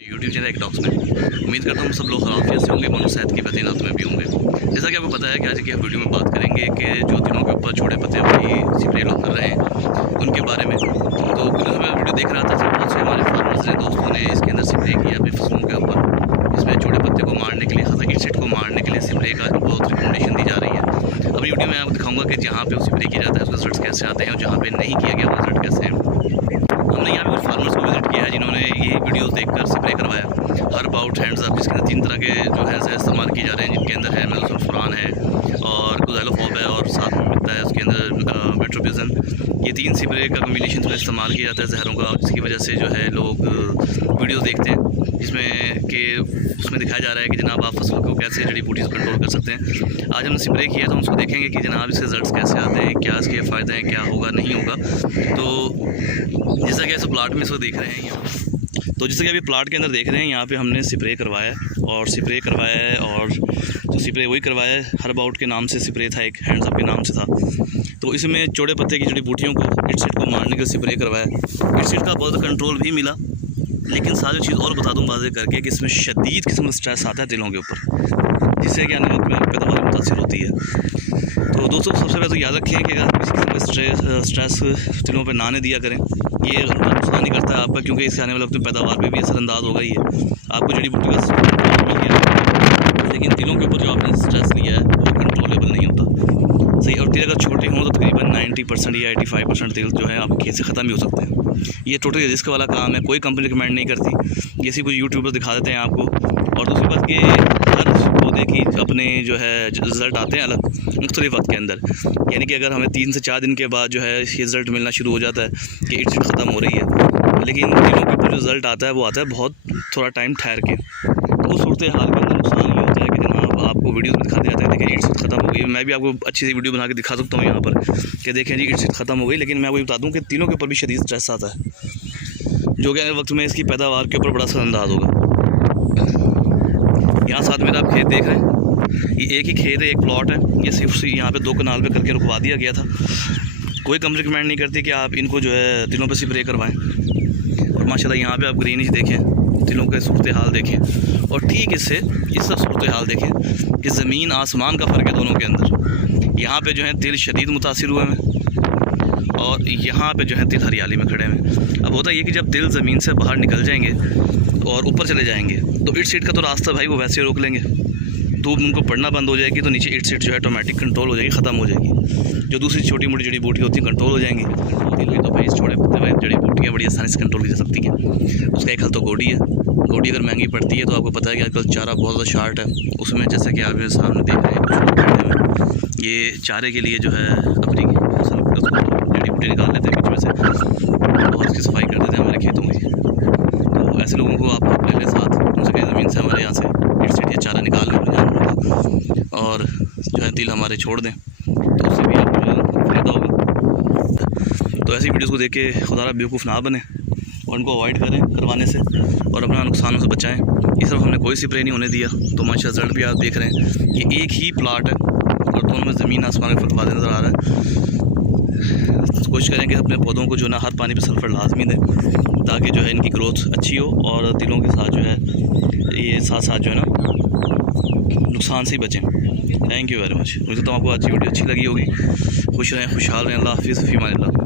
YouTube channel एक talks में उम्मीद करता हूँ सब लोग खराफियत से होंगे, मनो सेहत की वतीनात में भी होंगे। जैसा कि आपको पता है कि आज की वीडियो में बात करेंगे कि जो दिनों के ऊपर छोटे पत्ते वाली स्प्रे लोग कर रहे हैं उनके बारे में। तो मैं वीडियो देख रहा था तो बहुत से हमारे फार्मर्स ने दोस्तों ने इसके अंदर स्प्रे किया अपनी फसलों के ऊपर। इसमें छोटे पत्ते को मारने के लिए, खासा इंसेक्ट को मारने के लिए स्प्रे का बहुत रिकमेंडेशन दी जा रही है। अब वीडियो में आपको दिखाऊंगा कि जहाँ पे स्प्रे किया जाता है उसके रिजल्ट कैसे आते हैं और जहाँ पे नहीं किया गया वो रिजल्ट कैसे हैं। हमने यहाँ पे कुछ फार्मर्स को विजिट किया है जिन्होंने ये वीडियोस देखकर स्प्रे करवाया। हर्ब आउट हैंड्स अप, जिसके अंदर 3 तरह के जो है इस्तेमाल किए जा रहे हैं, जिनके अंदर है मेलोसल्फरान है और गुज़ैलोफॉब है और साथ में मिलता है उसके अंदर मेट्रोपिजन। ये 3 स्प्रे का कम्बिनेशन में इस्तेमाल किया जाता है जहरों का, जिसकी वजह से जो है लोग वीडियोस देखते हैं जिसमें कि उसमें दिखाया जा रहा है कि जनाब आप फसलों को कैसे जड़ी बूटी से कंट्रोल कर सकते हैं। आज हमने स्प्रे किया तो हम उसको देखेंगे कि जनाब इसके रिजल्ट कैसे आते हैं, क्या इसके फ़ायदे हैं, क्या होगा नहीं होगा। तो जैसा कि इस प्लाट में इसको देख रहे हैं यहाँ, तो जैसे कि अभी प्लाट के अंदर देख रहे हैं यहाँ पे हमने स्प्रे करवाया और जो स्प्रे वही करवाया है हर्ब आउट के नाम से स्प्रे था, एक हैंड्स अप के नाम से था। तो इसमें चौड़े पत्ते की जड़ी बूटियों को इंसेक्ट को मारने के स्प्रे करवाया। इंसेक्ट का बहुत कंट्रोल भी मिला, लेकिन सारी चीज़ और बता दूँ वाज़े करके कि इसमें शदीद किस्म का स्ट्रेस आता है दिलों के ऊपर, जिससे कि आने वक्त में पैदावार मुतासिर होती है। तो दोस्तों सबसे पहले तो याद रखें कि अगर किसी किस्म का स्ट्रेस दिलों पर ना दिया करें, ये नुकसान नहीं करता है आपका, क्योंकि इससे आने वाले वक्त में पैदावार पे भी असरअंदाज होगा। ये आपको जड़ी बूटी का मिल गया, लेकिन दिलों के ऊपर जो आपने स्ट्रेस लिया है वो कंट्रोलेबल नहीं होता सही। और तिल अगर छोटे हों तो तकरीबन 90% या 85% तिल जो है आपके खेत से ख़त्म भी हो सकते हैं। ये टोटली रिस्क वाला काम है, कोई कंपनी रिकमेंड नहीं करती। जैसे कुछ यूट्यूबर दिखा देते हैं आपको। और दूसरी बात कि हर पौधे की अपने जो है रिज़ल्ट आते हैं अलग मुख्तलिफ वक्त के अंदर, यानी कि अगर हमें 3 से 4 दिन के बाद जो है ये रिज़ल्ट मिलना शुरू हो जाता है कि इंसेक्ट ख़त्म हो रही है, लेकिन दिनों के ऊपर जो रिज़ल्ट आता है वो आता है बहुत थोड़ा टाइम ठहर के। तो उस सूरत हाल के अंदर नुकसान ये होता है कि जनाब आपको वीडियोस में दिखा दिया जाता है देखिए इंसेक्ट ख़त्म हो गई। मैं भी आपको अच्छी सी वीडियो बना के दिखा सकता हूँ यहाँ पर कि देखें जी इंसेक्ट ख़त्म हो गई, लेकिन मैं आपको बता दूँ कि तीनों के ऊपर भी शदीद स्ट्रेस आता है, जो कि आने वक्त में इसकी पैदावार के ऊपर बड़ा असरअंदाज होगा। यहाँ साथ में आप खेत देख रहे हैं, ये एक ही खेत है, एक प्लॉट है। ये सिर्फ यहाँ पे 2 कनाल पे करके रुकवा दिया गया था। कोई कंपनी रिकमेंड नहीं करती कि आप इनको जो है दिलों पे स्प्रे करवाएं। और माशाल्लाह यहाँ पे आप ग्रीनिश देखें, दिलों के सूरत हाल देखें, और ठीक इससे इस सब सूरत हाल देखें कि ज़मीन आसमान का फ़र्क है दोनों के अंदर। यहाँ पे जो है तिल शदीद मुतासिर हुए हैं और यहाँ पे जो है तिल हरियाली में खड़े हैं। अब होता ये कि जब तिल ज़मीन से बाहर निकल जाएंगे और ऊपर चले जाएंगे तो इंसेक्ट का तो रास्ता भाई वो वैसे रोक लेंगे। धूप उनको पड़ना बंद हो जाएगी तो नीचे इंसेक्ट जो है ऑटोमेटिक कंट्रोल हो जाएगी, ख़त्म हो जाएगी। जो दूसरी छोटी मोटी जड़ी बूटी होती है कंट्रोल हो जाएंगी। तो भाई छोटे पत्ते वाली जड़ी बूटियाँ बड़ी आसानी से कंट्रोल की जा सकती हैं। उसका एक हल तो गोडी है। गोडी अगर महंगी पड़ती है तो आपको पता है कि आजकल चारा बहुत ज़्यादा शार्ट है। उसमें जैसे कि आप मेरे सामने देख रहे हैं कुछ लोग ये चारे के लिए जो है अपनी जड़ी बूटी निकाल लेते हैं बीच में से और उसकी सफाई कर देते हैं हमारे खेतों में। तो ऐसे लोगों को आप अपने साथ उनसे कहीं ज़मीन से हमारे यहाँ से इंसेक्ट या चारा निकाल लें और जो है तिल हमारे छोड़ दें, तो उससे भी आपको जो है फ़ायदा होगा। तो ऐसी वीडियोज़ को देख के खुदा बेवकूफ़ ना बने और उनको अवॉइड करें करवाने से और अपना नुकसानों से बचाएं। इस तरफ हमने कोई स्प्रे नहीं होने दिया। तो माशाल्लाह रिजल्ट भी आप देख रहे हैं कि एक ही प्लाट है और दोनों में ज़मीन आसमान का फ़र्क वाज़ेह नज़र आ रहा है। तो कोशिश करें कि अपने पौधों को जो ना हर पानी पर सल्फर लाजमी दें ताकि जो है इनकी ग्रोथ अच्छी हो और दिलों के साथ जो है ये साथ जो है ना नुकसान से ही बचें। Thank you very much. मुझे तो आपको आज की वीडियो अच्छी लगी होगी। खुश रहें, खुशहाल रहें। अल्लाह हाफ़िज़, फ़ी अमान अल्लाह।